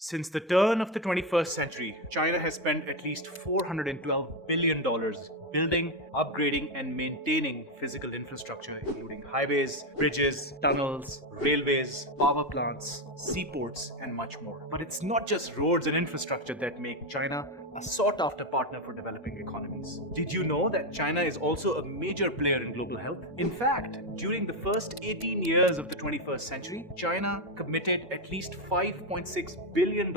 Since the turn of the 21st century, China has spent at least $412 billion building, upgrading, and maintaining physical infrastructure, including highways, bridges, tunnels, railways, power plants, seaports, and much more. But it's not just roads and infrastructure that make China a sought-after partner for developing economies. Did you know that China is also a major player in global health? In fact, during the first 18 years of the 21st century, China committed at least $5.6 billion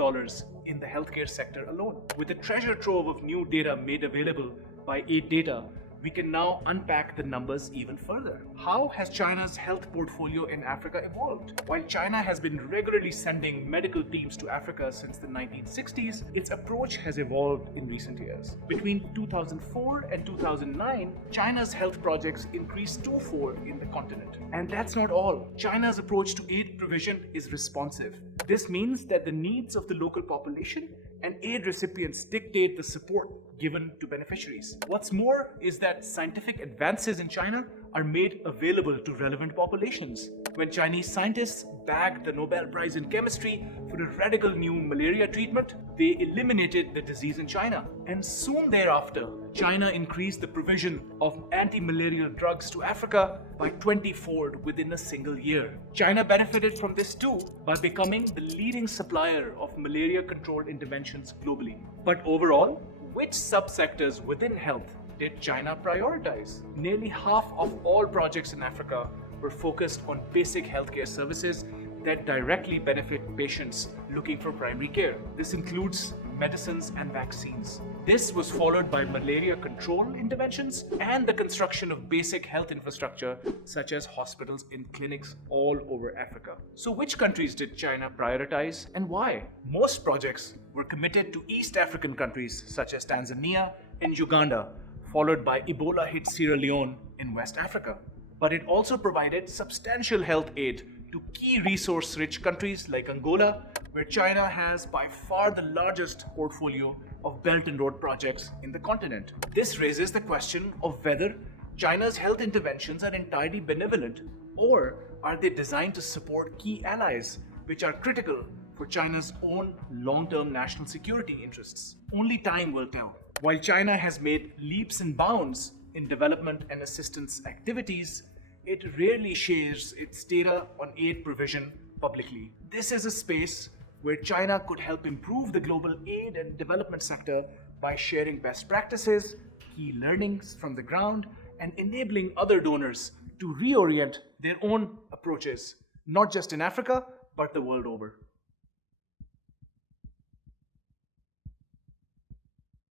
in the healthcare sector alone. With a treasure trove of new data made available by AidData, we can now unpack the numbers even further. How has China's health portfolio in Africa evolved? While China has been regularly sending medical teams to Africa since the 1960s, its approach has evolved in recent years. Between 2004 and 2009, China's health projects increased twofold in the continent. And that's not all. China's approach to aid provision is responsive. This means that the needs of the local population and aid recipients dictate the support given to beneficiaries. What's more is that scientific advances in China are made available to relevant populations. When Chinese scientists bagged the Nobel Prize in Chemistry for a radical new malaria treatment, they eliminated the disease in China. And soon thereafter, China increased the provision of anti-malarial drugs to Africa by 20-fold within a single year. China benefited from this too by becoming the leading supplier of malaria control interventions globally. But overall, which subsectors within health did China prioritize? Nearly half of all projects in Africa were focused on basic healthcare services that directly benefit patients looking for primary care. This includes medicines and vaccines. This was followed by malaria control interventions and the construction of basic health infrastructure such as hospitals and clinics all over Africa. So which countries did China prioritize and why? Most projects were committed to East African countries such as Tanzania and Uganda, followed by Ebola-hit Sierra Leone in West Africa. But it also provided substantial health aid to key resource-rich countries like Angola, where China has by far the largest portfolio of Belt and Road projects in the continent. This raises the question of whether China's health interventions are entirely benevolent, or are they designed to support key allies which are critical for China's own long-term national security interests? Only time will tell. While China has made leaps and bounds in development and assistance activities, it rarely shares its data on aid provision publicly. This is a space where China could help improve the global aid and development sector by sharing best practices, key learnings from the ground, and enabling other donors to reorient their own approaches, not just in Africa, but the world over.